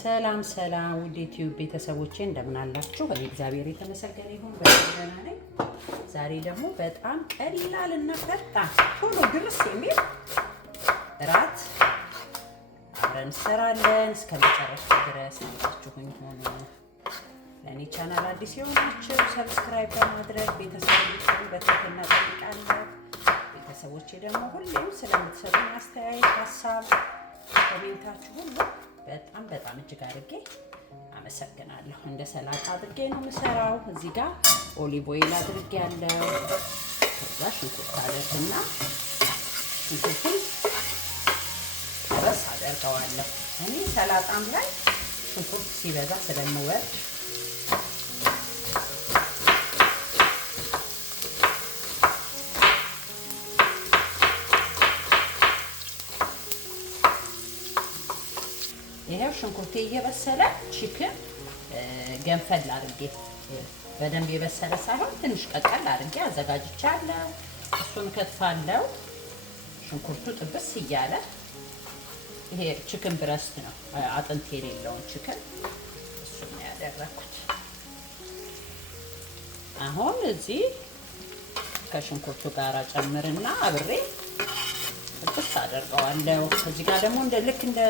ሰላም ሰላም ውድ ዩቲዩብ ቤተሰቦቼ እንደምን አላችሁ? እኔ እግዚአብሔር የተመሰገነ ይሁን በጣም ደህና ነኝ። ዛሬ ደግሞ በጣም ቀላል እና ፈጣን ቶሎ ድርስ የሚል እራት አብረን እንሰራለን። እስከ መጨረሻው ድረስ አብራችሁኝ ሆኑ። ለእኔ ቻናል አዲስ የሆናችሁ ሰብስክራይብ በማድረግ ቤተሰቦቼን በትህትና እጠይቃለሁ። ቤተሰቦቼ ደግሞ ሁሌም ስለምትሰጡኝ አስተያየት፣ ሀሳብ፣ ኮሜንታችሁ ሁሉ በጣም እጅግ አድርጌ አመሰግናለሁ። እንደ ሰላጣ አድርጌ ነው የምሰራው። እዚህ ጋር ኦሊቭ ኦይል አድርጌ ያለው ከዛ ሽንኩርት አደርግና ሽንኩርቱን ጠበስ አደርገዋለሁ። እኔ ሰላጣም ላይ ሽንኩርት ሲበዛ ስለምወድ ይሄው ሽንኩርቴ እየበሰለ ቺክን ገንፈል አድርጌ በደንብ የበሰለ ሳይሆን ትንሽ ቀቀል አድርጌ አዘጋጅቻለሁ። እሱን ከትፋለሁ። ሽንኩርቱ ጥብስ እያለ ይሄ ቺክን ብረስት ነው፣ አጥንት የሌለውን ቺክን እሱን ነው ያደረኩት። አሁን እዚህ ከሽንኩርቱ ጋር ጨምርና አብሬ ጥብስ አደርገዋለሁ። እዚህ ጋር ደግሞ ልክ እንደ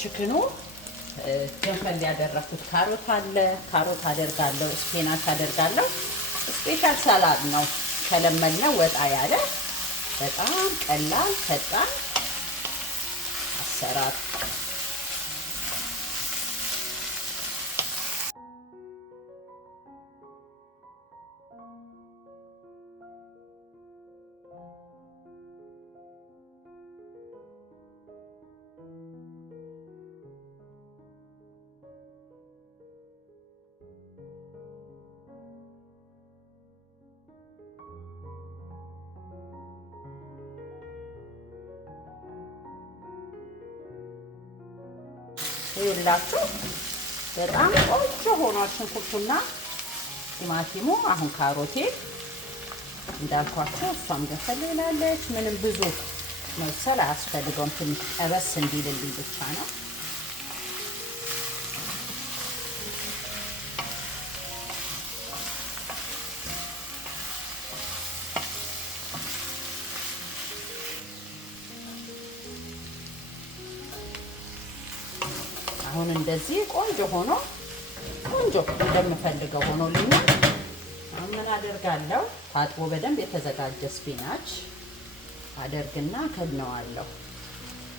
ቺክኑ ገንፈል ያደረኩት ካሮት አለ። ካሮት አደርጋለሁ፣ ስፔናች አደርጋለሁ። ስፔሻል ሰላድ ነው ከለመድነው ወጣ ያለ በጣም ቀላል ፈጣን አሰራር። ይላችሁ በጣም ቆንጆ ሆኗል ሽንኩርቱና ቲማቲሙ። አሁን ካሮቴ እንዳልኳችሁ እሷም ገፈል ይላለች። ምንም ብዙ መብሰል አያስፈልገውም። ትንሽ ጠበስ እንዲልልኝ ብቻ ነው። አሁን እንደዚህ ቆንጆ ሆኖ እንደምፈልገው ሆኖልኛል። አሁን ምን አደርጋለሁ? ታጥቦ በደንብ የተዘጋጀ ስፒናች አደርግና ከድነዋለሁ።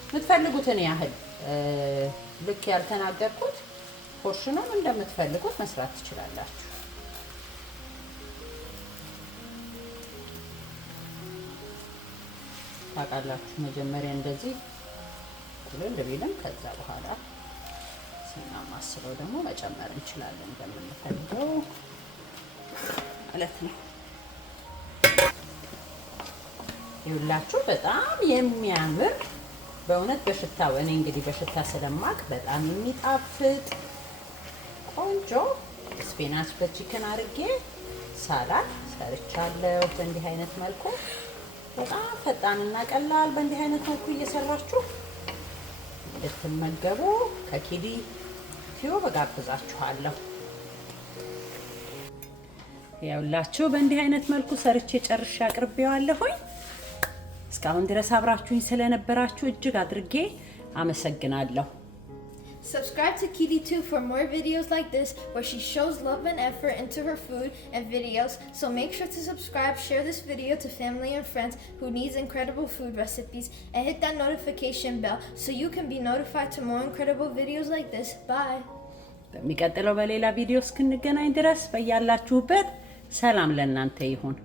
የምትፈልጉትን ያህል ልክ ያልተናገርኩት ፖርሽኑን እንደምትፈልጉት መስራት ትችላላችሁ። ታውቃላችሁ መጀመሪያ እንደዚህ ኩልል ቢልም ከዛ በኋላ ስናማስለው ደግሞ መጨመር እንችላለን እንደምንፈልገው ማለት ነው። ይኸውላችሁ በጣም የሚያምር በእውነት በሽታው እኔ እንግዲህ በሽታ ስለማቅ በጣም የሚጣፍጥ ቆንጆ ስፒናች በቺክን አድርጌ ሳላድ ሰርቻለሁ። በእንዲህ አይነት መልኩ በጣም ፈጣንና ቀላል በእንዲህ አይነት መልኩ እየሰራችሁ እንድትመገቡ ከኪዲ ቲዩብ ጋብዛችኋለሁ። ያውላችሁ በእንዲህ አይነት መልኩ ሰርቼ ጨርሼ አቅርቤዋለሁኝ። እስካሁን ድረስ አብራችሁኝ ስለነበራችሁ እጅግ አድርጌ አመሰግናለሁ። Subscribe to KidiTube for more videos like this where she shows love and effort into her food and videos. So make sure to subscribe, share this video to family and friends who needs incredible food recipes, and hit that notification bell so you can be notified to more incredible videos like this. Bye. በሚቀጥለው በሌላ ቪዲዮ እስክንገናኝ ድረስ በያላችሁበት ሰላም ለእናንተ ይሁን።